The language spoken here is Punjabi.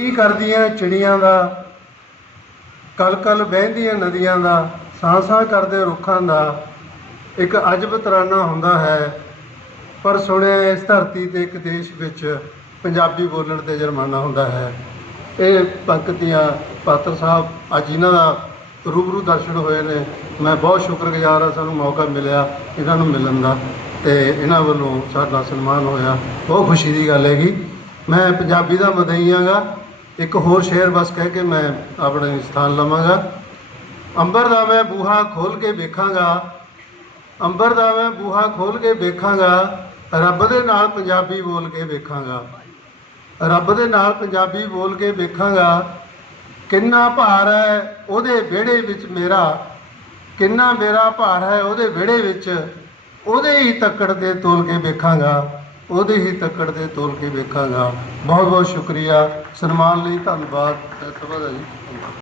ਕੀ ਕਰਦੀਆਂ ਚਿੜੀਆਂ ਦਾ? ਕਲ ਕਲ ਵਹਿੰਦੀਆਂ ਨਦੀਆਂ ਦਾ ਸਾਹ ਸਾਹ ਕਰਦੇ ਰੁੱਖਾਂ ਦਾ। ਇੱਕ ਅਜਬ ਤਰਾਨਾ ਹੁੰਦਾ ਹੈ, ਪਰ ਸੁਣਿਆ ਇਸ ਧਰਤੀ ਤੇ ਇੱਕ ਦੇਸ਼ ਵਿੱਚ ਪੰਜਾਬੀ ਬੋਲਣ ਤੇ ਜੁਰਮਾਨਾ ਹੁੰਦਾ ਹੈ। ਇਹ ਪੰਕਤੀਆਂ ਪਾਤਰ ਸਾਹਿਬ ਅੱਜ ਇਹਨਾਂ ਦਾ ਰੂਬਰੂ ਦਰਸ਼ਨ ਹੋਏ ਨੇ। ਮੈਂ ਬਹੁਤ ਸ਼ੁਕਰਗੁਜ਼ਾਰ ਹਾਂ, ਸਾਨੂੰ ਮੌਕਾ ਮਿਲਿਆ ਇਹਨਾਂ ਨੂੰ ਮਿਲਣ ਦਾ ਤੇ ਇਹਨਾਂ ਵੱਲੋਂ ਸਾਡਾ ਸਨਮਾਨ ਹੋਇਆ। ਬਹੁਤ ਖੁਸ਼ੀ ਦੀ ਗੱਲ ਹੈਗੀ। ਮੈਂ ਪੰਜਾਬੀ ਦਾ ਮਦਈ ਹਾਂਗਾ ਇੱਕ ਹੋਰ ਸ਼ੇਰ ਬਸ ਕਹਿ ਕੇ ਮੈਂ ਆਪਣੇ ਸਥਾਨ ਲਵਾਂਗਾ। ਅੰਬਰ ਦਾ ਮੈਂ ਬੂਹਾ ਖੋਲ ਕੇ ਵੇਖਾਂਗਾ। ਅੰਬਰ ਦਾ ਮੈਂ ਬੂਹਾ ਖੋਲ ਕੇ ਵੇਖਾਂਗਾ। ਰੱਬ ਦੇ ਨਾਲ ਪੰਜਾਬੀ ਬੋਲ ਕੇ ਵੇਖਾਂਗਾ। ਰੱਬ ਦੇ ਨਾਲ ਪੰਜਾਬੀ ਬੋਲ ਕੇ ਵੇਖਾਂਗਾ। ਕਿੰਨਾ ਭਾਰ ਹੈ ਉਹਦੇ ਵਿਹੜੇ ਵਿੱਚ ਮੇਰਾ। ਕਿੰਨਾ ਮੇਰਾ ਭਾਰ ਹੈ ਉਹਦੇ ਵਿਹੜੇ ਵਿੱਚ। ਉਹਦੇ ਹੀ ਤੱਕੜ ਦੇ ਤੋਲ ਕੇ ਵੇਖਾਂਗਾ। ਉਹਦੇ ਹੀ ਤੱਕੜ ਦੇ ਤੋਲ ਕੇ ਵੇਖਾਂਗਾ। ਬਹੁਤ ਬਹੁਤ ਸ਼ੁਕਰੀਆ। ਸਨਮਾਨ ਲਈ ਧੰਨਵਾਦ। ਸਭਾ ਦਾ ਜੀ।